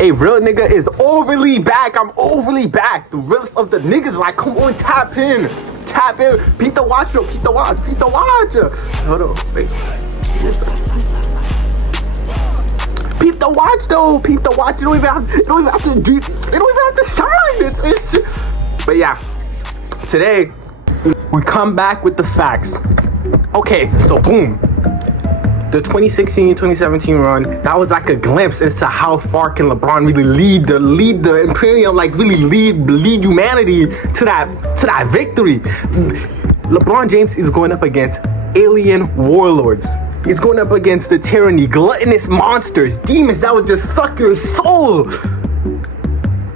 A real nigga is overly back. I'm overly back. The realest of the niggas, like, come on, tap in. Tap in. Peep the watch, yo. Peep the watch. Peep the watch. Hold on. Wait. Peep the watch, though. Peep the watch. You don't even have to do. You don't even have to shine. It's just... But yeah, today we come back with the facts. Okay, so boom. The 2016-2017 run, that was like a glimpse as to how far can LeBron really lead the Imperium, like really lead humanity to that victory. LeBron James is going up against alien warlords. He's going up against the tyranny, gluttonous monsters, demons that would just suck your soul.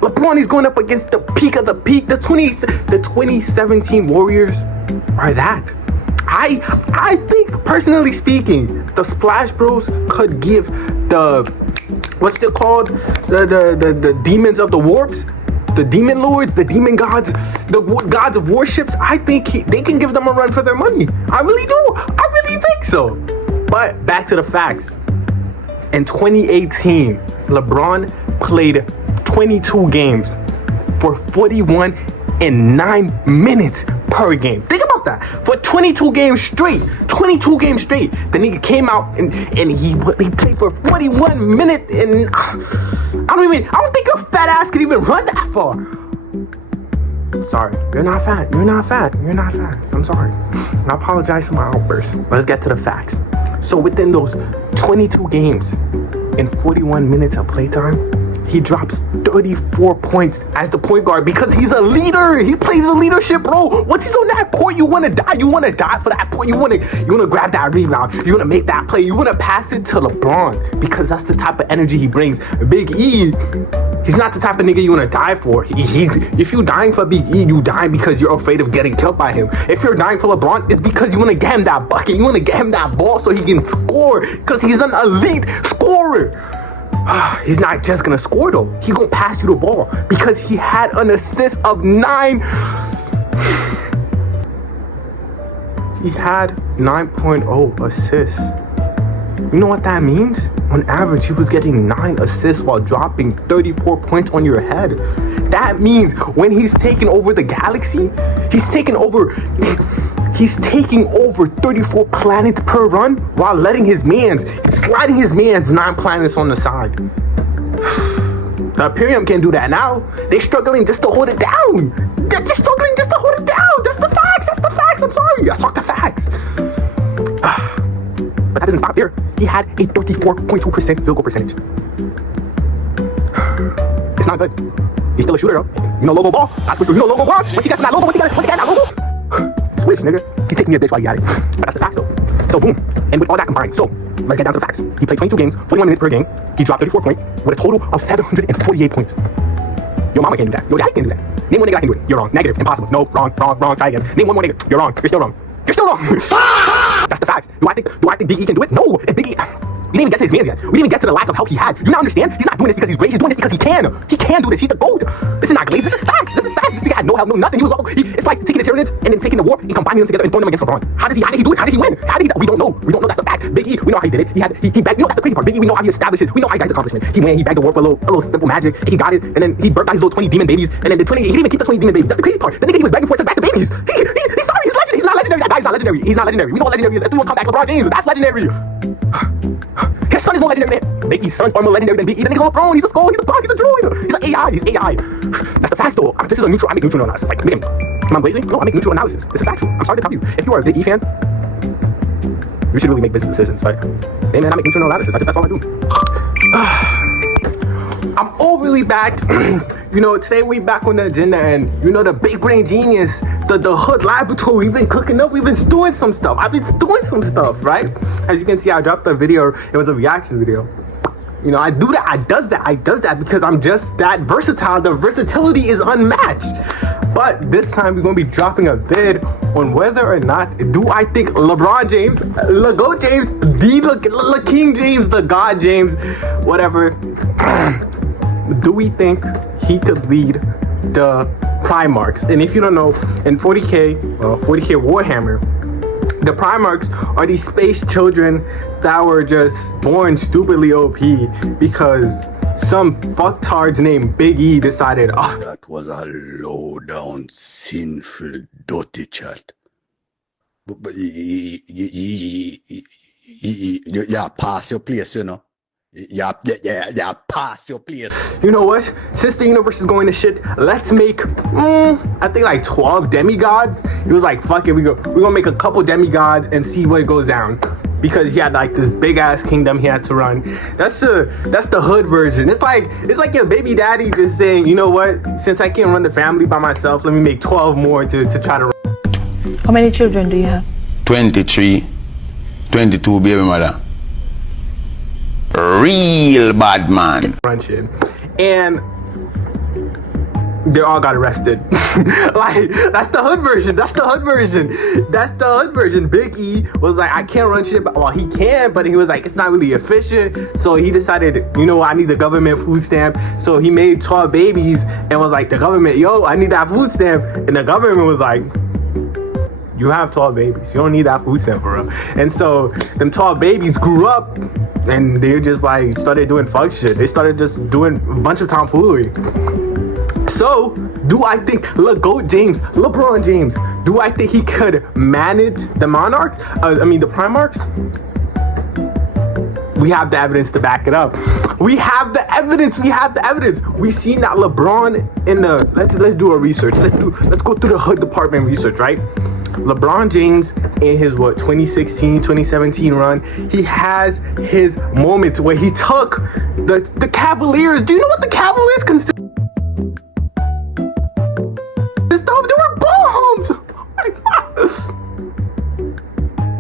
LeBron is going up against the peak of the peak. The 2017 Warriors are that. I think, personally speaking, the Splash Bros could give the, what's it called? The demons of the warps, the demon lords, the demon gods, the gods of warships. I think they can give them a run for their money. I really do. I really think so. But back to the facts. In 2018, LeBron played 22 games for 41 and 9 minutes per game. Think about that. For 22 games straight. 22 games straight. The nigga came out and he played for 41 minutes, and I don't think your fat ass could even run that far. Sorry. You're not fat. You're not fat. You're not fat. I'm sorry. I apologize for my outburst. Let's get to the facts. So within those 22 games and 41 minutes of playtime, he drops 34 points as the point guard because he's a leader. He plays a leadership role. Once he's on that court, you want to die. You want to die for that point. You want to grab that rebound. You want to make that play. You want to pass it to LeBron because that's the type of energy he brings. Big E, he's not the type of nigga you want to die for. If you're dying for Big E, you dying because you're afraid of getting killed by him. If you're dying for LeBron, it's because you want to get him that bucket. You want to get him that ball so he can score because he's an elite scorer. He's not just gonna score though. He's gonna pass you the ball because he had an assist of 9. He had 9.0 assists. You know what that means? On average, he was getting 9 assists while dropping 34 points on your head. That means when he's taking over the galaxy, he's taking over 34 planets per run while letting sliding his mans 9 planets on the side. The Imperium can't do that now. They're struggling just to hold it down. They're struggling just to hold it down. That's the facts. That's the facts. I'm sorry. I talk the facts. But that doesn't stop there. He had a 34.2% field goal percentage. It's not good. He's still a shooter though. You know logo ball. That's what you know logo ball. Once he gets that logo, once he got that logo. Switch, nigga. He taking me a bitch while he got it. But that's the facts though. So boom. And with all that combined, so let's get down to the facts. He played 22 games, 41 minutes per game. He dropped 34 points with a total of 748 points. Your mama can't do that. Your daddy can't do that. Name one nigga that can do it. You're wrong. Negative. Impossible. No. Wrong. Try again. Name one more nigga. You're wrong. You're still wrong. You're still wrong. That's the facts. Do I think Big E can do it? No. If Big E... We didn't even get to his mans yet. We didn't even get to the lack of help he had. You now understand? He's not doing this because he's great. He's doing this because he can. He can do this. He's the GOAT. This is not glaze. This is facts. This is facts. This nigga had no help, no nothing. He was all... It's like taking the Tyranids and then taking the warp and combining them together and throwing them against LeBron. How did he do it? How did he win? We don't know. We don't know. That's the facts. Big E, we know how he did it. He bagged... You know, that's the crazy part. Big E, we know how he established it. We know how he got his accomplishment. He bagged the warp with a little simple magic, and he got it, and then he birthed out his little 20 demon babies, and then the 20... He didn't even keep the 20 demon babies. That's the crazy part. The nigga he was begging for took back the babies. He's sorry. He's legendary. He's not legendary. That guy's not legendary. He's not legendary. We know what legendary is. If we want to come back LeBron James, that's legendary. His son is more legendary than Big E's son, far more legendary than Big E. The nigga's on the throne. He's a skull. He's a bug. He's a droid. He's an AI. He's AI. That's the facts, though. This is a neutral. I make neutral analysis. Like, am I blazing? No, I make neutral analysis. This is factual. I'm sorry to tell you. If you are a Big E fan, you should really make business decisions. Like, hey man, I make neutral analysis. That's all I do. I'm overly backed. You know, today we back on the agenda, and you know, the big brain genius, the hood laboratory, we've been cooking up, we've been doing some stuff. I've been doing some stuff, right? As you can see, I dropped a video. It was a reaction video. You know, I do that, I does that because I'm just that versatile. The versatility is unmatched. But this time we're gonna be dropping a vid on whether or not do I think LeBron James, LeGoat James, the King James, the God James, whatever, do we think he could lead the Primarchs? And if you don't know, in 40k Warhammer, the Primarchs are these space children that were just born stupidly OP because some fucktards named Big E decided, oh, that was a low down, sinful, dirty chat. But yeah, pass your place, you know. Yeah, pass your place. You know what? Since the universe is going to shit, let's make, I think like 12 demigods. He was like, fuck it, we're gonna make a couple demigods and see what goes down. Because he had like this big ass kingdom he had to run. That's the hood version. It's like your baby daddy just saying, you know what? Since I can't run the family by myself, let me make 12 more to try to run. How many children do you have? 23, 22 baby mother. Real bad man. Run shit. And they all got arrested. Like, that's the hood version. Big E was like, I can't run shit. Well, he can, but he was like, it's not really efficient. So he decided, you know, I need the government food stamp. So he made 12 babies and was like, the government, yo, I need that food stamp. And the government was like, you have 12 babies. You don't need that food stamp, bro. And so them 12 babies grew up and they just like started doing fuck shit. They started just doing a bunch of tomfoolery. So, do I think LeBron James, do I think he could manage the monarchs? The Primarchs? We have the evidence to back it up. We have the evidence. We seen that LeBron in the, let's do a research. Let's go through the hood department research, right? LeBron James in his 2016, 2017 run, he has his moment where he took the Cavaliers. Do you know what the Cavaliers consider?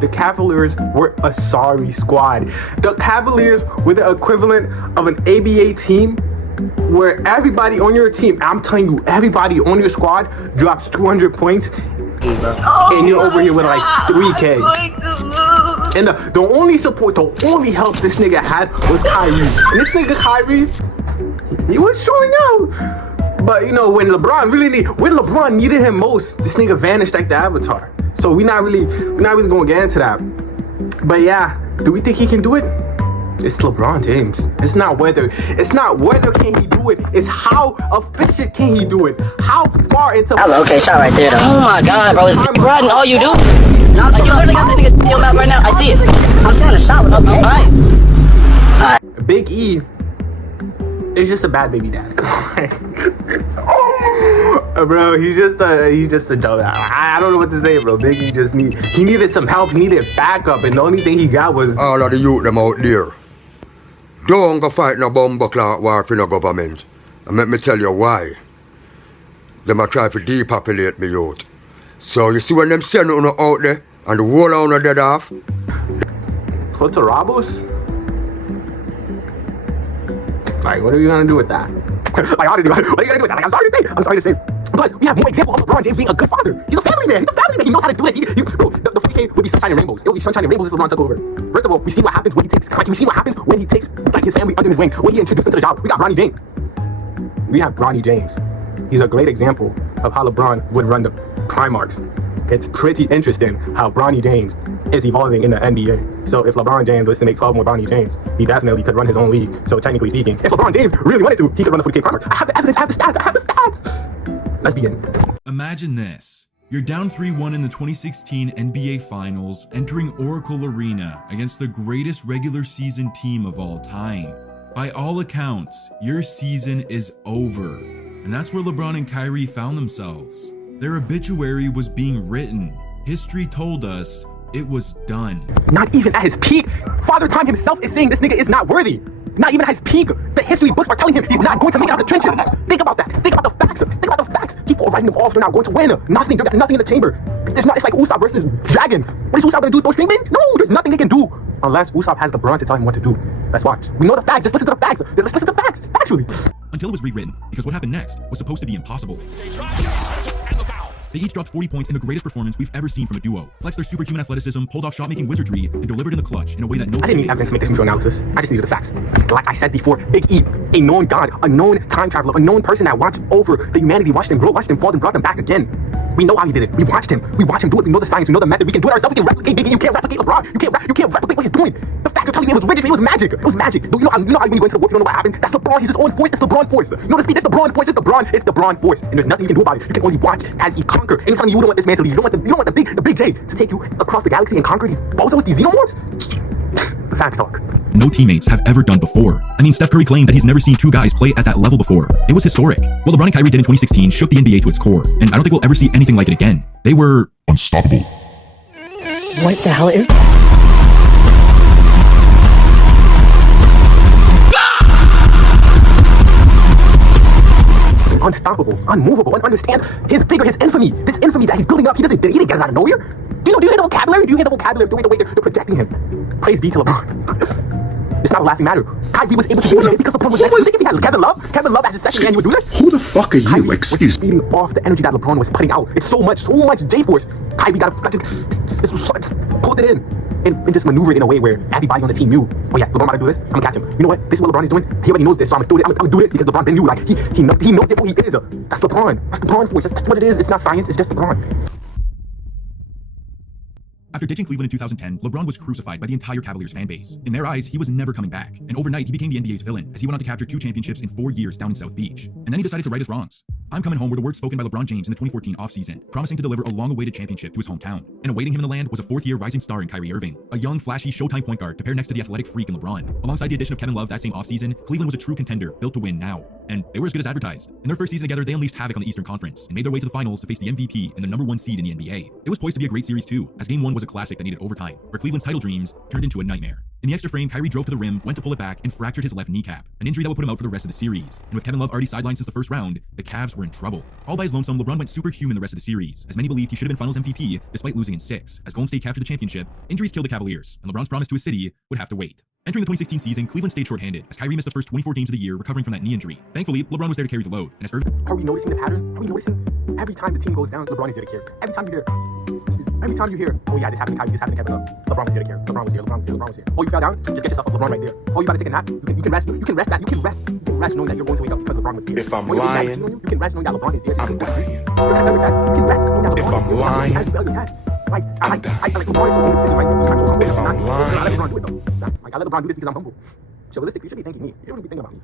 The Cavaliers were a sorry squad. The Cavaliers were the equivalent of an ABA team where everybody on your team, I'm telling you, everybody on your squad drops 200 points and you're over here with like 3K. And the only support, the only help this nigga had was Kyrie. And this nigga Kyrie, he was showing out. But you know, when LeBron needed him most, this nigga vanished like the Avatar. So we're not really gonna get into that. But yeah, do we think he can do it? It's LeBron James. It's not whether can he do it, it's how efficient can he do it? How far into that was an okay shot right there though. Oh my god, bro, it's riding all you do. Like, you literally got that nigga in your mouth right now. I see it. I'm saying the shot was okay. Alright. Big E is just a bad baby dad. Bro, he's just a dumb. I don't know what to say, bro. Big E he needed some help, he needed backup, and the only thing he got was all of the youth them out there. Don't go fight no bumbuckler war for no government. And let me tell you why. Them a try to depopulate me youth. So you see when them send you out there and the whole of you dead off. Plotarabos? Like, what are you gonna do with that? Like, honestly, what are you gonna do with that? Like, I'm sorry to say. Plus, we have more example of LeBron James being a good father. He's a family man. He knows how to do this. Bro, the 40K would be sunshine and rainbows. It would be sunshine and rainbows if LeBron took over. First of all, we see what happens when he takes like his family under his wings. When he introduced them to the job, we got Bronny James. We have Bronny James. He's a great example of how LeBron would run the Primarchs. It's pretty interesting how Bronny James is evolving in the NBA. So if LeBron James was to make 12 more Bronny James, he definitely could run his own league. So technically speaking, if LeBron James really wanted to, he could run the 40K Primarchs. I have the evidence, I have the stats. Let's begin. Imagine this. You're down 3-1 in the 2016 NBA Finals, entering Oracle Arena against the greatest regular season team of all time. By all accounts, your season is over. And that's where LeBron and Kyrie found themselves. Their obituary was being written. History told us it was done. Not even at his peak. Father Time himself is saying this nigga is not worthy. Not even at his peak. The history books are telling him he's not going to make it out of the trenches. Think about that. Think about the facts. People are writing them off. They're not going to win. Nothing. They got nothing in the chamber. It's like Usopp versus Dragon. What is Usopp gonna do? Throw string beans? No, there's nothing he can do. Unless Usopp has LeBron to tell him what to do. Let's watch. We know the facts. Just listen to the facts. Let's listen to the facts. Factually. Until it was rewritten, because what happened next was supposed to be impossible. They each dropped 40 points in the greatest performance we've ever seen from a duo. Flexed their superhuman athleticism, pulled off shot-making wizardry, and delivered in the clutch in a way that no I didn't need evidence to make this neutral analysis. I just needed the facts. Like I said before, Big E, a known god, a known time traveler, a known person that watched over the humanity, watched them grow, watched them fall, and brought them back again. We know how he did it. We watched him. We watched him do it. We know the science. We know the method. We can do it ourselves. We can replicate Biggie. You can't replicate LeBron. You can't replicate what he's doing. The facts are telling me it was rigid. It was magic. It was magic. You know how when you go into the war, you don't know what happened? That's LeBron. He's his own force. It's LeBron force. You know the speed? It's LeBron force. It's LeBron force. And there's nothing you can do about it. You can only watch as he conquer. Anytime you don't want this man to leave, you don't want the big J to take you across the galaxy and conquer these bozos, these xenomorphs. The facts talk. No teammates have ever done before. I mean, Steph Curry claimed that he's never seen two guys play at that level before. It was historic. What LeBron and Kyrie did in 2016 shook the NBA to its core, and I don't think we'll ever see anything like it again. They were unstoppable. What the hell is Unstoppable, unmovable, understand his vigor, his infamy, this infamy that he's building up. He didn't get it out of nowhere. Do you hear the vocabulary? Do you hear the vocabulary? The way they're projecting him. Praise be to LeBron. It's not a laughing matter. Kyrie was able to do it because LeBron was next. You think if he had Kevin Love as his second man, he would do this? Who the fuck are you? Kyrie Excuse was feeding off the energy that LeBron was putting out. It's so much J-force. Kyrie got to just pulled it in and just maneuver it in a way where everybody on the team knew, oh yeah, LeBron about to do this, I'm gonna catch him. You know what? This is what LeBron is doing. He already knows this, so I'm gonna do it. I'm gonna do this because LeBron been knew. Like he knows who he is. That's LeBron. That's LeBron force. That's what it is. It's not science. It's just LeBron. After ditching Cleveland in 2010, LeBron was crucified by the entire Cavaliers fan base. In their eyes, he was never coming back. And overnight, he became the NBA's villain as he went on to capture 2 championships in 4 years down in South Beach. And then he decided to right his wrongs. I'm coming home were the words spoken by LeBron James in the 2014 offseason, promising to deliver a long-awaited championship to his hometown. And awaiting him in the land was a 4th-year rising star in Kyrie Irving, a young, flashy Showtime point guard to pair next to the athletic freak in LeBron. Alongside the addition of Kevin Love that same offseason, Cleveland was a true contender, built to win now. And they were as good as advertised. In their first season together, they unleashed havoc on the Eastern Conference and made their way to the finals to face the MVP and the #1 seed in the NBA. It was poised to be a great series too, as Game 1 was a classic that needed overtime, where Cleveland's title dreams turned into a nightmare. In the extra frame, Kyrie drove to the rim, went to pull it back, and fractured his left kneecap, an injury that would put him out for the rest of the series. And with Kevin Love already sidelined since the first round, the Cavs were in trouble. All by his lonesome, LeBron went superhuman the rest of the series, as many believed he should have been Finals MVP despite losing in 6. As Golden State captured the championship, injuries killed the Cavaliers, and LeBron's promise to his city would have to wait. Entering the 2016 season, Cleveland stayed shorthanded, as Kyrie missed the first 24 games of the year recovering from that knee injury. Thankfully, LeBron was there to carry the load, and as Are we noticing the pattern? Are we noticing? Every time the team goes down, LeBron is there to carry. Every time you hear, oh yeah, this happened to Kevin Love, LeBron was there to carry. LeBron was here. Oh, you fell down? Just get yourself up. LeBron right there. Oh, you gotta take a nap? You can rest that. You can rest knowing that you're going to wake up because LeBron was here. If I'm lying, you can rest knowing that LeBron is there. I'm dying. You can rest knowing that LeBron is there. If I'm lying, I like LeBron is so humble. I'm so humble. If I'm lying, I let LeBron do it though. Like I let LeBron do this because I'm humble. So realistic, you should be thanking me. You don't be thinking about me.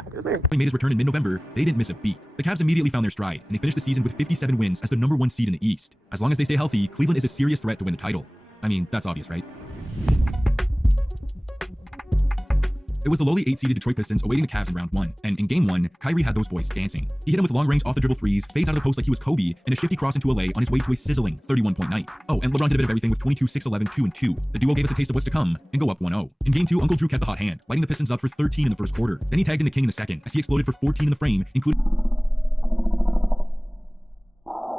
He made his return in mid-November, they didn't miss a beat. The Cavs immediately found their stride, and they finished the season with 57 wins as the #1 seed in the East. As long as they stay healthy, Cleveland is a serious threat to win the title. I mean, that's obvious, right? It was the lowly 8-seeded Detroit Pistons awaiting the Cavs in round 1, and in game 1, Kyrie had those boys dancing. He hit him with long-range off-the-dribble threes, fades out of the post like he was Kobe, and a shifty cross into a lay on his way to a sizzling 31-point night. Oh, and LeBron did a bit of everything with 22, 6, 11, 2, and 2. The duo gave us a taste of what's to come and go up 1-0. In game 2, Uncle Drew kept the hot hand, lighting the Pistons up for 13 in the first quarter. Then he tagged in the King in the second, as he exploded for 14 in the frame, including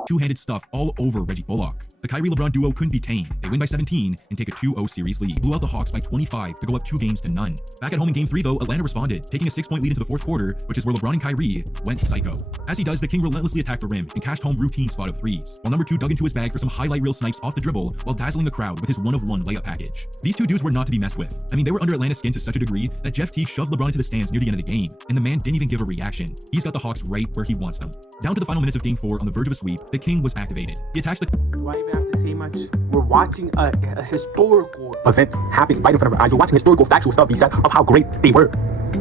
two-handed stuff all over Reggie Bullock. The Kyrie-LeBron duo couldn't be tamed. They win by 17 and take a 2-0 series lead. Blew out the Hawks by 25 to go up 2 games to none. Back at home in game 3 though, Atlanta responded, taking a 6-point lead into the 4th quarter, which is where LeBron and Kyrie went psycho. As he does, the King relentlessly attacked the rim and cashed home routine spot of threes, while number 2 dug into his bag for some highlight reel snipes off the dribble while dazzling the crowd with his 1-of-1 layup package. These two dudes were not to be messed with. I mean, they were under Atlanta's skin to such a degree that Jeff Teague shoved LeBron into the stands near the end of the game, and the man didn't even give a reaction. He's got the Hawks right where he wants them. Down to the final minutes of game 4 on the verge of a sweep, the King was activated. He attacks the... Do I even have to say much? We're watching a historical event happen right in front of our eyes. We're watching historical, factual stuff be said of how great they were.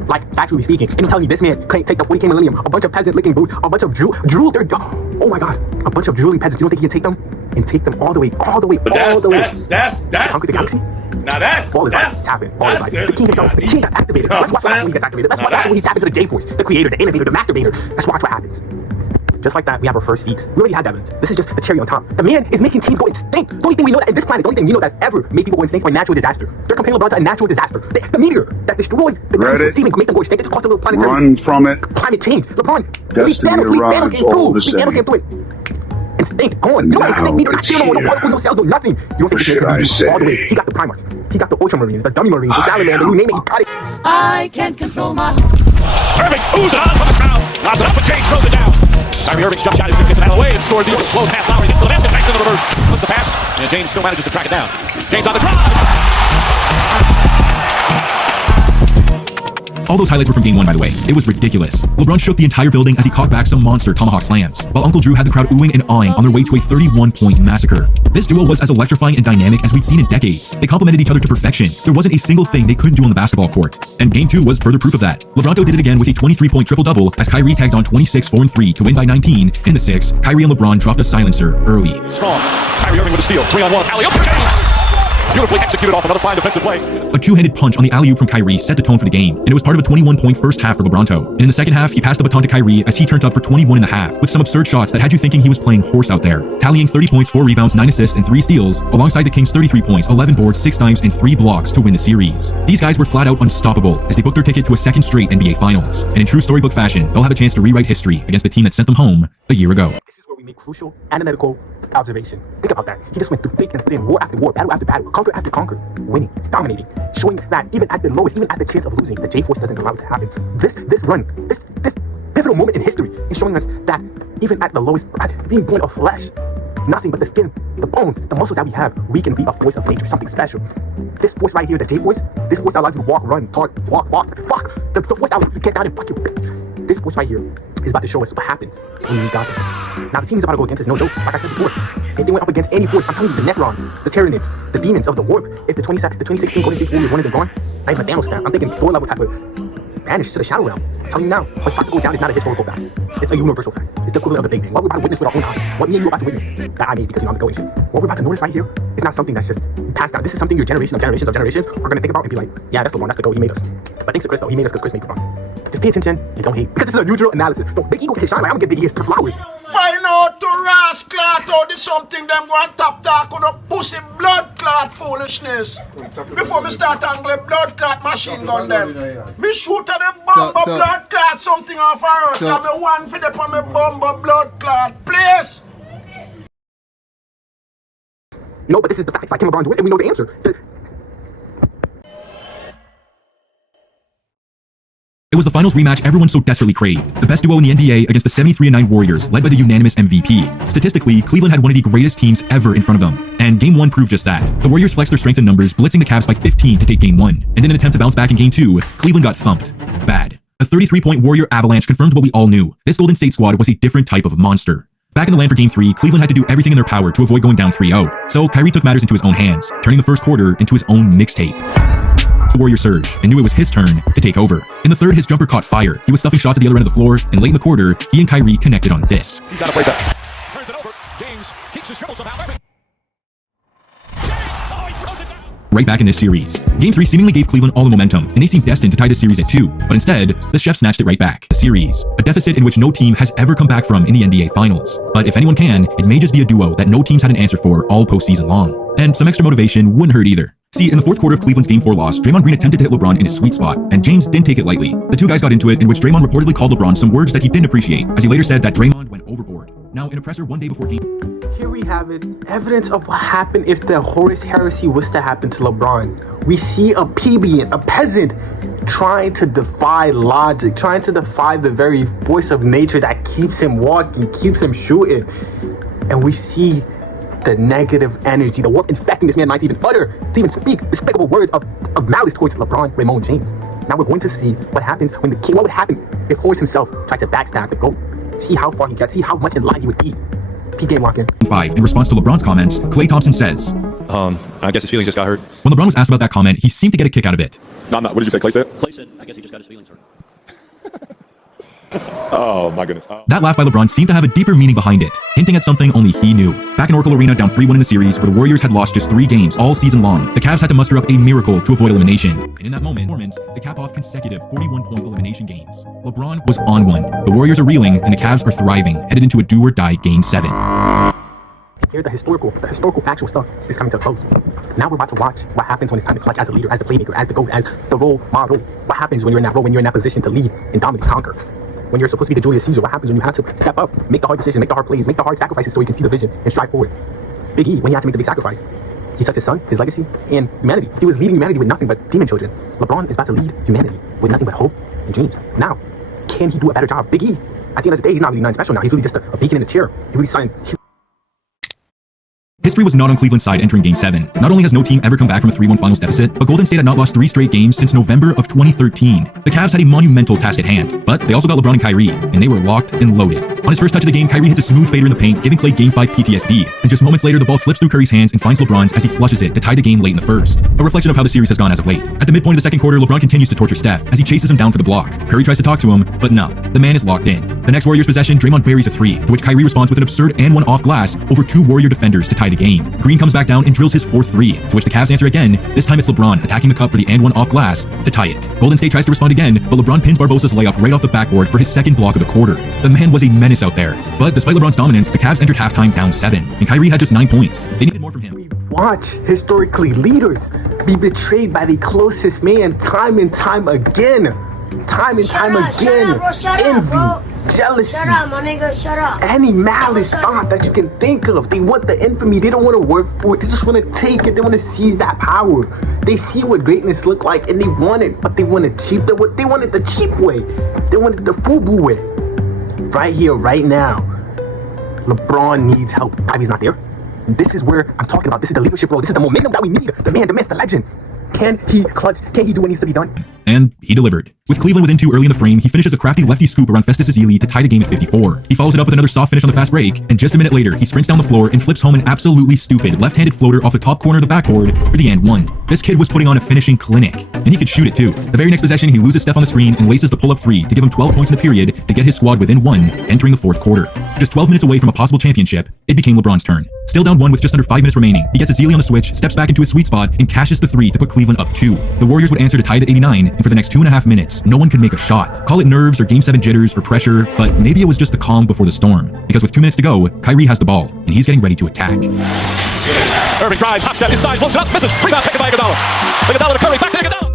Like, factually speaking. And you're telling me this man couldn't take the 40K millennium, a bunch of peasant licking boots, a bunch of oh my god, a bunch of drooling peasants. You don't think he can take them? And take them all the way. That's conquer the galaxy? Now that's Ball is like tapping. The king himself, the king got activated. Let's watch what happens when he gets activated. Let's watch what happens when he taps into the J-Force, the creator, the innovator, the masturbator. Let's watch what happens. Just like that, we have our first feats. We already had evidence. This is just the cherry on top. The man is making teams go extinct. The only thing we know that in this planet, the only thing we know that's ever made people go extinct by natural disaster. They're comparing LeBron to a natural disaster. The meteor that destroyed the dinosaurs even make them go extinct. It just caused a little planetary run from it. Climate change. LeBron, Destiny arrives all the same. Thanos came through it. Extinct, gone. You know what extinct meteor? Not still no particle, no cells, no nothing. You don't think should I say? All the way. He got the Primarchs. He got the Ultramarines, the Dummy Marines, the Salamander, you name it. He got it. I can't control my... Irving oozes on from the crowd. Lots it up, but James throws it down. Kyrie Irving's jump shot is good. Gets it out of the way and scores. He flows past Lowry. Gets to the basket. Banks in the reverse. Puts the pass. And James still manages to track it down. James on the drive. All those highlights were from Game 1, by the way. It was ridiculous. LeBron shook the entire building as he caught back some monster tomahawk slams, while Uncle Drew had the crowd oohing and awing on their way to a 31-point massacre. This duel was as electrifying and dynamic as we'd seen in decades. They complemented each other to perfection. There wasn't a single thing they couldn't do on the basketball court. And Game 2 was further proof of that. LeBronto did it again with a 23-point triple-double as Kyrie tagged on 26, 4, and 3 to win by 19. In the 6th, Kyrie and LeBron dropped a silencer early. Strong. Kyrie Irving with a steal. 3-on-1. Alley-oop for James. Beautifully executed off another fine defensive play. A two-handed punch on the alley-oop from Kyrie set the tone for the game, and it was part of a 21-point first half for LeBronto. And in the second half, he passed the baton to Kyrie as he turned up for 21 in the half, with some absurd shots that had you thinking he was playing horse out there, tallying 30 points, 4 rebounds, 9 assists, and 3 steals, alongside the Kings' 33 points, 11 boards, 6 dimes, and 3 blocks to win the series. These guys were flat out unstoppable as they booked their ticket to a second straight NBA Finals. And in true storybook fashion, they'll have a chance to rewrite history against the team that sent them home a year ago. This is where we make crucial analytical observation. Think about that. He just went through thick and thin, war after war, battle after battle, conquer after conquer, winning, dominating, showing that even at the lowest, even at the chance of losing, the J-Force doesn't allow it to happen. This run, this pivotal moment in history is showing us that even at the lowest, at being born of flesh, nothing but the skin, the bones, the muscles that we have, we can be a force of nature, something special. This force right here, the J-Force, this force that allows you to walk, run, talk, walk, fuck. The force that allows you to get down and fuck you. This force right here is about to show us what happens when we got this. Now the team is about to go against us, no joke. Like I said before, if they went up against any force, I'm telling you, the Necrons, the Tyranids, the demons of the warp, if the 2016 Golden State Warriors wanted to gone, not even a Thanos snap. I'm thinking 4 level type of banished to the Shadow Realm. I'm telling you now, what's about to go down is not a historical fact. It's a universal fact. It's the equivalent of the Big Bang. What we're about to witness with our own eyes, what me and you are about to witness, that I made because I'm the go and shit. What we're about to notice right here is not something that's just passed down. This is something your generation of generations are going to think about and be like, yeah, that's the one, that's the go, he made us. But thanks to Chris though, he made us because Chris made LeBron. Just pay attention and don't hate. Because this is a neutral analysis. Don't Big E go get his shine, like I'm gonna get Big E his flowers. Find out to rascal out this something them go and tap talk on a pussy blood clot foolishness. Before me start angling blood clot machine gun them. Me shoot at the bomber blood clot something off our earth. And me one for the on me bomber blood clot. Please. No, but this is the facts. Like, can LeBron do it? And we know the answer. It was the finals rematch everyone so desperately craved. The best duo in the NBA against the 73-9 Warriors, led by the unanimous MVP. Statistically, Cleveland had one of the greatest teams ever in front of them. And Game 1 proved just that. The Warriors flexed their strength in numbers, blitzing the Cavs by 15 to take Game 1. And in an attempt to bounce back in Game 2, Cleveland got thumped. Bad. A 33-point Warrior avalanche confirmed what we all knew. This Golden State squad was a different type of monster. Back in the land for Game 3, Cleveland had to do everything in their power to avoid going down 3-0. So Kyrie took matters into his own hands, turning the first quarter into his own mixtape. The Warrior surged and knew it was his turn to take over. In the third, his jumper caught fire. He was stuffing shots at the other end of the floor, and late in the quarter, he and Kyrie connected on this. He's got to play back. Turns it over. James keeps his dribble somehow. James! Oh, he throws it down. Right back in this series. Game 3 seemingly gave Cleveland all the momentum, and they seemed destined to tie the series at 2. But instead, the Chef snatched it right back. The series, a deficit in which no team has ever come back from in the NBA Finals. But if anyone can, it may just be a duo that no teams had an answer for all postseason long. And some extra motivation wouldn't hurt either. See, in the fourth quarter of Cleveland's Game 4 loss, Draymond Green attempted to hit LeBron in his sweet spot, and James didn't take it lightly. The two guys got into it, in which Draymond reportedly called LeBron some words that he didn't appreciate, as he later said that Draymond went overboard. Now, in a presser one day before Game... Here we have it. Evidence of what happened if the Horus Heresy was to happen to LeBron. We see a plebeian, a peasant, trying to defy logic, trying to defy the very voice of nature that keeps him walking, keeps him shooting. And we see the negative energy, the warp infecting this man mind to even utter, to even speak despicable words of malice towards LeBron James. Now we're going to see what happens when the king, what would happen if Horus himself tried to backstab the GOAT. See how far he gets, see how much in line he would be. P-game walk-in. 5. In response to LeBron's comments, Klay Thompson says, I guess his feelings just got hurt. When LeBron was asked about that comment, he seemed to get a kick out of it. No, I'm not. What did you say? Klay said? Clay said, I guess he just got his feelings hurt. Oh my goodness. That laugh by LeBron seemed to have a deeper meaning behind it, hinting at something only he knew. Back in Oracle Arena, down 3-1 in the series, where the Warriors had lost just 3 games all season long, the Cavs had to muster up a miracle to avoid elimination. And in that moment, they cap off consecutive 41-point elimination games. LeBron was on one. The Warriors are reeling, and the Cavs are thriving, headed into a do-or-die Game 7. Here, the historical factual stuff is coming to a close. Now we're about to watch what happens when it's time to clutch as a leader, as the playmaker, as the GOAT, as the role model. What happens when you're in that role, when you're in that position to lead and dominate, conquer? When you're supposed to be the Julius Caesar, what happens when you have to step up, make the hard decisions, make the hard plays, make the hard sacrifices so you can see the vision and strive forward? Big E, when he had to make the big sacrifice, he took his son, his legacy, and humanity. He was leading humanity with nothing but demon children. LeBron is about to lead humanity with nothing but hope and dreams. Now, can he do a better job? Big E, at the end of the day, he's not really nothing special now. He's really just a beacon in a chair. He really signed... History was not on Cleveland's side entering Game 7. Not only has no team ever come back from a 3-1 finals deficit, but Golden State had not lost 3 straight games since November of 2013. The Cavs had a monumental task at hand, but they also got LeBron and Kyrie, and they were locked and loaded. On his first touch of the game, Kyrie hits a smooth fader in the paint, giving Klay Game 5 PTSD. And just moments later, the ball slips through Curry's hands and finds LeBron's as he flushes it to tie the game late in the first. A reflection of how the series has gone as of late. At the midpoint of the second quarter, LeBron continues to torture Steph as he chases him down for the block. Curry tries to talk to him, but no, the man is locked in. The next Warriors possession, Draymond buries a 3, to which Kyrie responds with an absurd and one off glass over 2 Warrior defenders to tie the game. Green comes back down and drills his 4th 3, to which the Cavs answer again. This time it's LeBron attacking the cup for the and one off glass to tie it. Golden State tries to respond again, but LeBron pins Barbosa's layup right off the backboard for his second block of the quarter. The man was a menace out there. But despite LeBron's dominance, the Cavs entered halftime down 7, and Kyrie had just 9 points. They needed more from him. We watch historically leaders be betrayed by the closest man time and time again. Time and time again. Envy, jealousy, Shut up, my nigga, shut up. any malice thought that you can think of. They want the infamy. They don't want to work for it. They just want to take it. They want to seize that power. They see what greatness look like and they want it, but they want it cheap. They want it the cheap way. They want it the FUBU way. Right here, right now. LeBron needs help. Kyrie's not there. This is where I'm talking about. This is the leadership role. This is the momentum that we need. The man, the myth, the legend. Can he clutch? Can he do what needs to be done? And he delivered. With Cleveland within 2 early in the frame, he finishes a crafty lefty scoop around Festus Ezeli to tie the game at 54. He follows it up with another soft finish on the fast break, and just a minute later, he sprints down the floor and flips home an absolutely stupid left-handed floater off the top corner of the backboard for the and 1. This kid was putting on a finishing clinic, and he could shoot it too. The very next possession, he loses Steph on the screen and laces the pull-up 3 to give him 12 points in the period to get his squad within 1, entering the 4th quarter. Just 12 minutes away from a possible championship, it became LeBron's turn. Still down 1 with just under 5 minutes remaining, he gets Ezeli on the switch, steps back into his sweet spot, and cashes the 3 to put Cleveland up 2. The Warriors would answer to tie it at 89, and for the next 2.5 minutes, no one could make a shot. Call it nerves or Game 7 jitters or pressure, but maybe it was just the calm before the storm. Because with 2 minutes to go, Kyrie has the ball, and he's getting ready to attack. Irving drives, hop step inside, pulls it up, misses. Rebound taken by Iguodala. Iguodala to Curry, back to Iguodala.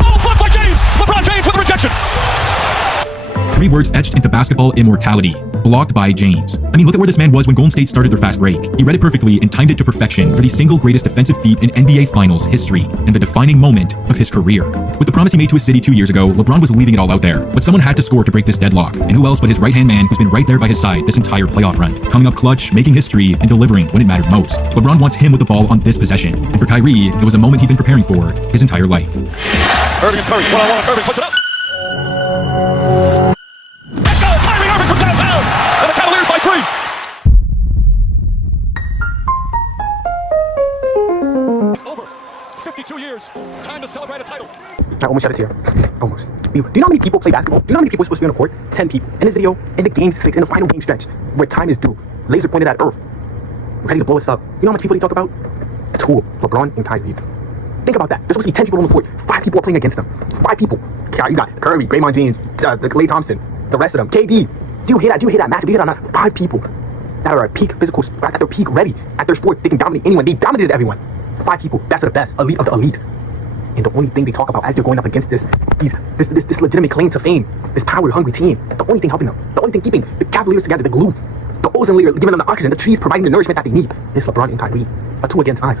Oh, blocked by James. LeBron James with a rejection. 3 words etched into basketball immortality. Blocked by James. I mean, look at where this man was when Golden State started their fast break. He read it perfectly and timed it to perfection for the single greatest defensive feat in NBA Finals history and the defining moment of his career. With the promise he made to his city 2 years ago, LeBron was leaving it all out there. But someone had to score to break this deadlock. And who else but his right-hand man who's been right there by his side this entire playoff run. Coming up clutch, making history, and delivering when it mattered most. LeBron wants him with the ball on this possession. And for Kyrie, it was a moment he'd been preparing for his entire life. Irving and Curry, one-on-one. Irving puts it up. Let's go! Kyrie Irving from downtown! And the Cavaliers by 3! It's over. 52 years. Time to celebrate a title. I almost shut it here. Almost. Do you know how many people play basketball? Do you know how many people are supposed to be on the court? 10 people. In this video, in the game 6, in the final game stretch, where time is due, laser pointed at Earth, ready to blow us up. You know how much people they talk about? 2, LeBron and Kyrie. Think about that. There's supposed to be 10 people on the court. 5 people are playing against them. 5 people. You got Curry, Draymond James, Klay Thompson, the rest of them. KD. Do you hear that? Do you hear that match? Do you hear that? 5 people that are at peak physical, at their peak ready, at their sport. They can dominate anyone. They dominated everyone. 5 people. Best of the best. Elite of the elite. And the only thing they talk about as they're going up against this legitimate claim to fame, this power-hungry team, the only thing helping them, the only thing keeping the Cavaliers together, the glue, the ozone layer, giving them the oxygen, the trees providing the nourishment that they need, is LeBron and Kyrie. A 2 against 5.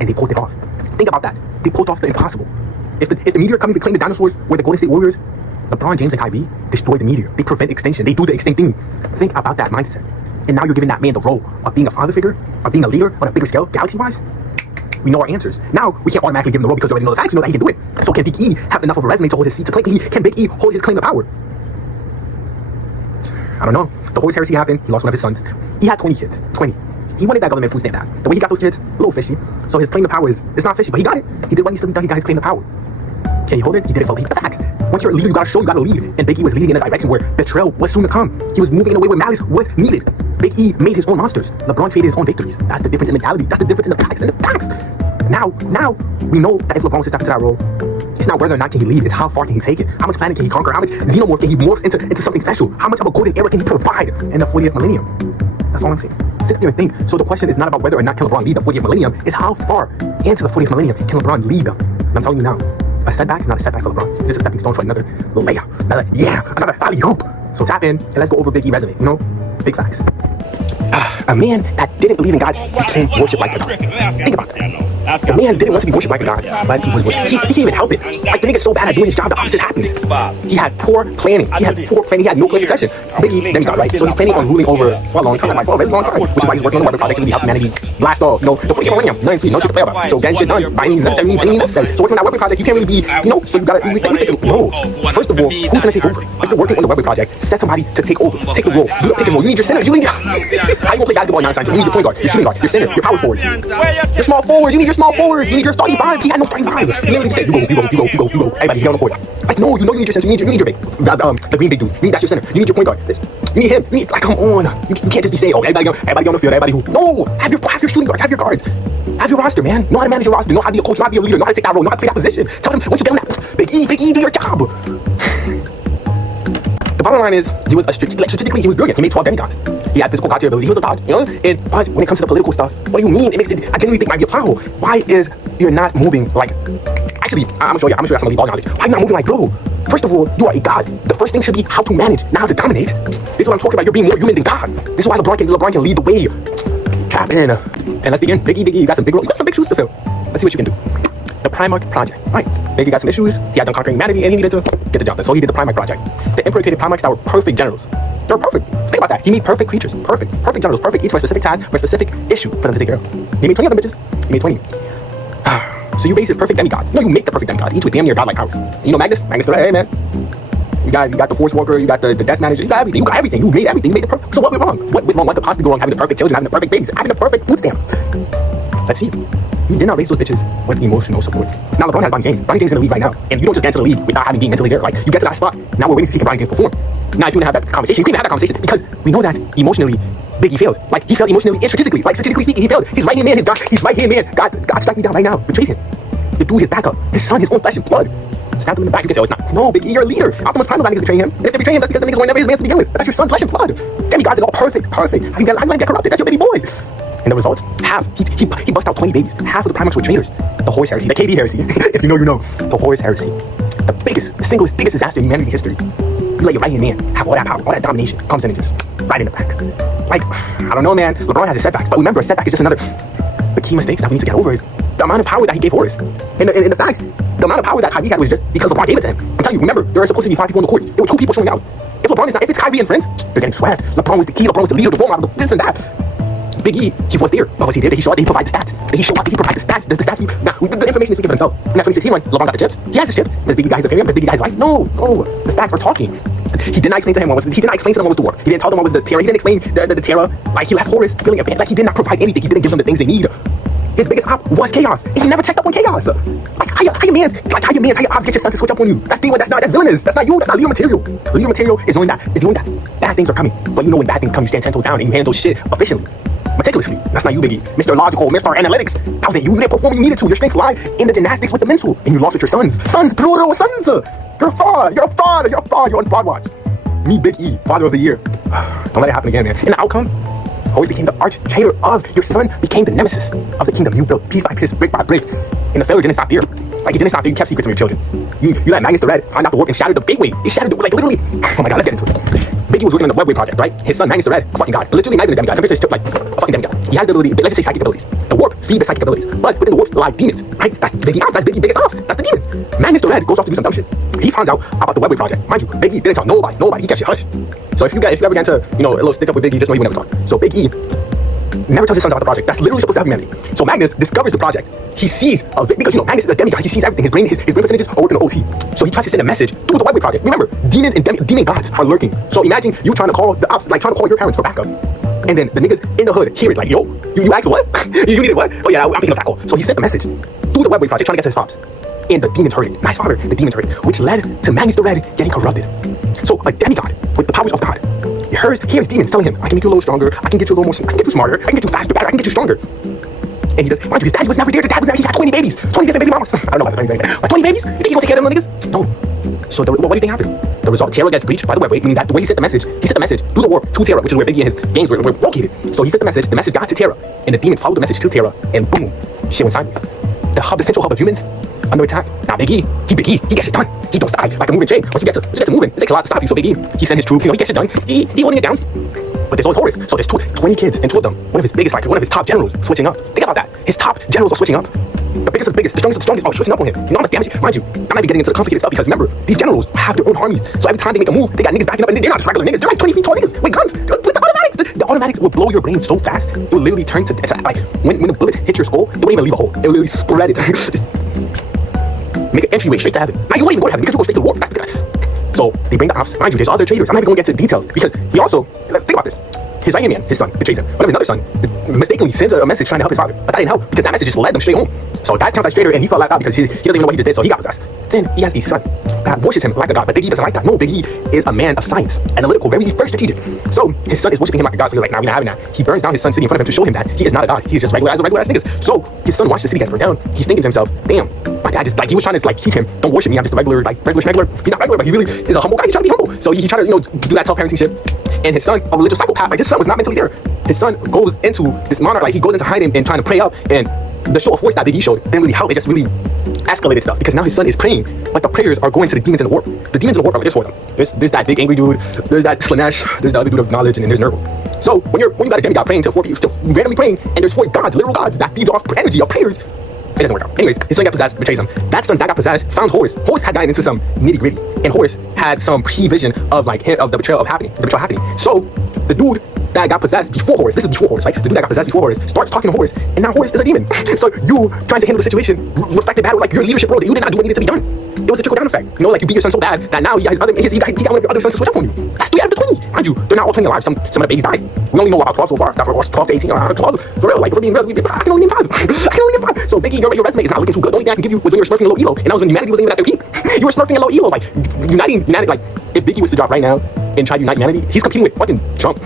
And they pulled it off. Think about that. They pulled off the impossible. If the meteor coming to claim the dinosaurs were the Golden State Warriors, LeBron James and Kyrie destroy the meteor. They prevent extinction. They do the extinct thing. Think about that mindset. And now you're giving that man the role of being a father figure, of being a leader on a bigger scale, galaxy-wise. We know our answers. Now, we can't automatically give him the role because we already know the facts. We know that he can do it. So can Big E have enough of a resume to hold his seat to claim? Can Big E hold his claim to power? I don't know. The horse heresy happened. He lost one of his sons. He had 20 kids. 20. He wanted that government food stamp back. The way he got those kids, a little fishy. So his claim to power it's not fishy, but he got it. He did what needs to be done. He got his claim to power. Can he hold it? He did it for the facts. Once you're a leader, you gotta show, you gotta lead. And Big E was leading in a direction where betrayal was soon to come. He was moving in a way where malice was needed. Big E made his own monsters. LeBron created his own victories. That's the difference in mentality. That's the difference in the facts and the facts. Now, we know that if LeBron was to step into that role, it's not whether or not can he lead, it's how far can he take it. How much planet can he conquer? How much xenomorph can he morph into something special? How much of a golden era can he provide in the 40th millennium? That's all I'm saying. Sit there and think. So the question is not about whether or not can LeBron lead the 40th millennium, it's how far into the 40th millennium can LeBron lead them. And I'm telling you now, a setback is not a setback for LeBron. It's just a stepping stone for another little layer. Another alley hoop. So tap in and let's go over Big E resume, you know? Big facts. A man that didn't believe in God became worshipped like God. Think about that. The man didn't want to be worshipped like a god. But he can't even help it. Like, the nigga's so bad at doing his job, the opposite happens. He had poor planning. He had no clear succession. Biggie, demigod, right? So he's planning on ruling over for a long time, like for a very long time, which is why he's working on the weather project to really help humanity blast off. No, the millennium, no shit to play about. So getting shit done by any means necessary. So working on that weapon project, you can't really be, so you gotta, no. First of all, who's gonna take over? If you're working on the weapon project, set somebody to take over, take the role. Do the pick and roll. You need your center. You need how you gonna play basketball 9 times? You need your point guard, your shooting guard, your center, your power forward, your small forward. You need your small forward. You need your starting five. He had no starting five. He literally said, you go. Everybody's down the court. Like, no, you know you need your center. You need your big, the green big dude. You need that's your center. You need your point guard. You need him. You need, like, come on. You can't just be saying, oh, everybody on the field, everybody who. No, have your shooting guards, have your guards. Have your roster, man. Know how to manage your roster. Know how to be a coach, know how to be a leader, know how to take that role, know how to play that position. Tell them once you get on that. Big E, do your job. The bottom line is, he was strategically, he was brilliant. He made 12 demigods. He had physical god tier ability. He was a god, you know? But when it comes to the political stuff, what do you mean? It makes it, I genuinely think it might be a plow. Why is you're not moving like, actually, I'm gonna show you some of the ball knowledge. Why are you not moving like, bro? First of all, you are a god. The first thing should be how to manage, not how to dominate. This is what I'm talking about. You're being more human than God. This is why LeBron can lead the way. Tap in. And let's begin. Biggie, you got some big shoes to fill. Let's see what you can do. The Primarch project. Right. Biggie got some issues. He had done conquering humanity and he needed to get the job done. So he did the Primarch project. The Emperor created Primarchs that were perfect generals. They were perfect. Think about that. He made perfect creatures. Perfect generals. Perfect each for a specific task, for a specific issue for them to take care of. He made 20 of them bitches. He made 20. So you base it perfect demigods. No, you make the perfect demigods. Each with damn near godlike powers. You know Magnus? Magnus, hey man. You got the Force Walker, you got the Death Manager, you got everything. You made everything. You made it perfect. So what went wrong? What went wrong? What could possibly go wrong? Having the perfect children, having the perfect babies, having the perfect food stamps. Let's see. You did not raise those bitches with emotional support. Now LeBron has LeBron James. LeBron James in the league right now. And you don't just get into the league without having being mentally there. Like, you get to that spot. Now we're waiting to see LeBron James perform. Now if you want to have that conversation, you can even have that conversation because we know that emotionally Biggie failed. Like, he failed emotionally and strategically. Like, strategically speaking, he failed. His right hand man, his right hand man, God struck me down right now. Betrayed him. The dude, his backup, his son, his own flesh and blood. Stabbed him in the back. You can say, oh, it's not. No, Biggie, you're a leader. Optimus Prime niggas betray him. And if they betray him, that's because the niggas were never his man to begin with. That's your son, flesh and blood. Demigods are all perfect. How you get corrupted? That's your baby boy. And the result, he bust out 20 babies. Half of the Primarchs were traitors. The Horus Heresy, the KD Heresy. If you know, you know. The Horus Heresy. The single biggest disaster in humanity history. You let your right hand man have all that power, all that domination, comes in and just right in the back. Like, I don't know, man. LeBron has his setbacks, but remember, a setback is just another. The key mistakes that we need to get over is the amount of power that he gave Horus. And the facts, the amount of power that Kyrie had was just because LeBron gave it to him. I'm telling you, remember, there are supposed to be 5 people on the court. There were 2 people showing out. If it's Kyrie and friends, they're getting swept. LeBron was the key. LeBron was the leader, the role model, this and that. Big E, he was there. But was he there? Did he show up? Did he provide the stats? Did he show up? Did he provide the stats? Does the stats now, the information is speaking for himself. In that 2016 one, LeBron got the chips. He has his chip. Does Big E got his opinion? Does Big E got his life? No. The facts are talking. He did not explain to him what was the war. He didn't tell them what was the Terra. He didn't explain the Terra. Like, he left Horus feeling abandoned. Like, he did not provide anything. He didn't give them the things they need. His biggest op was chaos. And he never checked up on chaos. Like, how your ops get your son to switch up on you? That's villainous. That's not you. That's not leader material. Leader material is knowing that bad things are coming. But you know when bad things come, you stand 10 toes down and you handle shit efficiently. Meticulously. That's not you, Biggie. Mr. Logical, Mr. Analytics. That wasn't you. You didn't perform when you needed to. Your strength lied in the gymnastics with the mental. And you lost with your sons. Sons, plural sons. You're a fraud. You're on fraud watch. Me, Big E, father of the year. Don't let it happen again, man. And the outcome always became the arch traitor of your son, became the nemesis of the kingdom you built piece by piece, brick by brick. And the failure didn't stop there. Like, it didn't stop there. You kept secrets from your children. You let Magnus the Red find out the warp and shattered the gateway. He shattered it, like, literally. Oh my god, let's get into it. Biggie was working on the Webway project, right? His son, Magnus the Red, a fucking god. Literally not even a demigod. Compared to his like a fucking demigod. He has the ability, let's just say psychic abilities. The warp feed the psychic abilities. But within the warp lie demons, right? That's Biggie ops. That's Biggie biggest ops. That's the demons. Magnus the Red goes off to do some dumb shit. He finds out about the Webway project. Mind you, Biggie didn't tell nobody. He kept shit hush. So if you ever get into, a little stick up with Biggie, just know he would never talk. So Big E never tells his sons about the project. That's literally supposed to help humanity. So Magnus discovers the project. He sees, because Magnus is a demigod. He sees everything. His brain percentages are working on OT. So he tries to send a message through the Webway project. Remember, demons and demon gods are lurking. So imagine you trying to call the ops, like trying to call your parents for backup. And then the niggas in the hood hear it like, yo, you asked what? you needed what? Oh yeah, I'm picking up that call. So he sent a message through the Webway project trying to get to his pops. And the demons heard it. Nice father, the demons heard it, which led to Magnus the Red getting corrupted. So a demigod with the powers of God hears demons telling him, I can make you a little stronger, I can get you a little more, I can get you smarter, I can get you faster, better, I can get you stronger. And he does, mind you, his daddy was never there, he had 20 babies, 20 different baby mamas. I don't know about the 20 babies, but 20 babies? You think he gonna take care of them niggas? No. So what do you think happened? The result, Terra gets breached by the Webway, meaning that the way he sent the message through the warp to Terra, which is where Biggie and his gangs were located. So he sent the message got to Terra, and the demons followed the message to Terra, and boom, shit went sideways. The central hub of humans, under attack. Now Big E, he gets shit done. He don't stop like a moving chain. Once you get to moving, it takes a lot to stop you. So Big E, he sent his troops, he gets shit done. He holding it down. But there's always Horus. So there's 20 kids, and 2 of them, one of his top generals switching up. Think about that. His top generals are switching up. The biggest of the biggest, the strongest of the strongest, are switching up on him. You know how much damage, mind you, I'm not even getting into the complicated stuff because remember, these generals have their own armies. So every time they make a move, they got niggas backing up, and they're not just regular niggas. They're like 20 feet tall niggas with guns, with the automatics. The automatics will blow your brain so fast, it will literally turn to like when the bullets hit your skull, it won't even leave a hole. It will literally spread it. Just make an entryway straight to heaven. Now you won't even go to heaven because you go straight to the war. That's the So they bring the ops. Mind you, there's other traitors. I'm not even going to get into the details because he also, think about this. His right-hand man, his son, betrays him. One of his other son mistakenly sends a message trying to help his father. But that didn't help because that message just led them straight home. So that counts as traitor and he felt left out because he doesn't even know what he just did, so he got possessed. Then he has a son that worships him like a god, but Big E doesn't like that. No, Big E is a man of science, analytical, very strategic. So his son is worshiping him like a god, so he's like, nah, we're not having that. He burns down his son's city in front of him to show him that he is not a god. He is just regular ass niggas. So his son watched the city get burned down. He's thinking to himself, damn, my dad just, like, he was trying to, like, teach him, don't worship me, I'm just a regular schmegler. He's not regular, but he really is a humble guy. He's trying to be humble. So he tried to, do that tough parenting shit. And his son, a religious psychopath, like, his son was not mentally there. His son goes into this monarch, like, he goes into hiding and trying to pray up, and the show of force that Big E showed didn't really help. It just really escalated stuff because now his son is praying, but the prayers are going to the demons in the warp. The demons in the warp are like this for them. There's that big angry dude, there's that Slanesh, there's the other dude of knowledge, and then there's Nurgle. So when you got a demigod praying to 4 people, randomly praying, and there's 4 gods, literal gods, that feeds off energy of prayers, it doesn't work out. Anyways, his son got possessed, betrays him. That son that got possessed found Horus. Horus had gotten into some nitty gritty, and Horus had some prevision of the betrayal happening. So the dude that got possessed before Horus, this is before Horus, right? The dude that got possessed before Horus starts talking to Horus, and now Horus is a demon. So you trying to handle the situation reflected bad with like your leadership role that you did not do what needed to be done. It was a trickle down effect. Like you beat your son so bad that now he got one of your other sons to switch up on you. That's 3 out of the 20. Mind you, they're not all 20 alive. Some of the babies died. We only know about 12 so far. That was 12 to 18. 12 for real. Like we're being real. I can only name 5. I can only name 5. So Biggie, your resume is not looking too good. The only thing I can give you was when you were smurfing a low elo, and that was when humanity was even at their peak. You were smurfing a low elo, like uniting. Like if Biggie was to drop right now and try to unite humanity, he's competing with fucking Trump.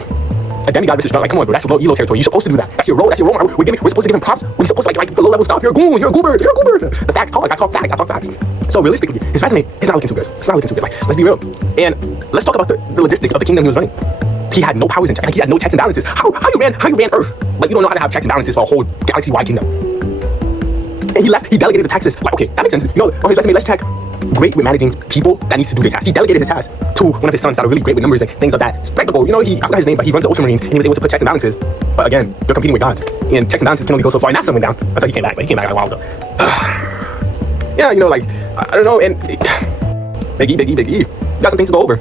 A demigod versus Trump, like, come on, bro, that's low elo territory. You're supposed to do that. That's your role. We're supposed to give him props. We're supposed to like the low level stuff. You're a goon. You're a goober. The facts talk. I talk facts. So realistically, his resume is not looking too good. Like, let's be real. And let's talk about the logistics of the kingdom he was running. He had no powers in check. Like, he had no checks and balances. How you ran Earth, but you don't know how to have checks and balances for a whole galaxy-wide kingdom. And he delegated the taxes. Like, okay, that makes sense. On his resume, let's check. Great with managing people that needs to do the task. He delegated his task to one of his sons that are really great with numbers and things of that spectacle. I forgot his name, but he runs the Ultramarines and he was able to put checks and balances. But again, you're competing with gods, and checks and balances can only go so far. And that son went down until he came back. But he came back a while ago. Yeah, like I don't know. And Big E, you got some things to go over.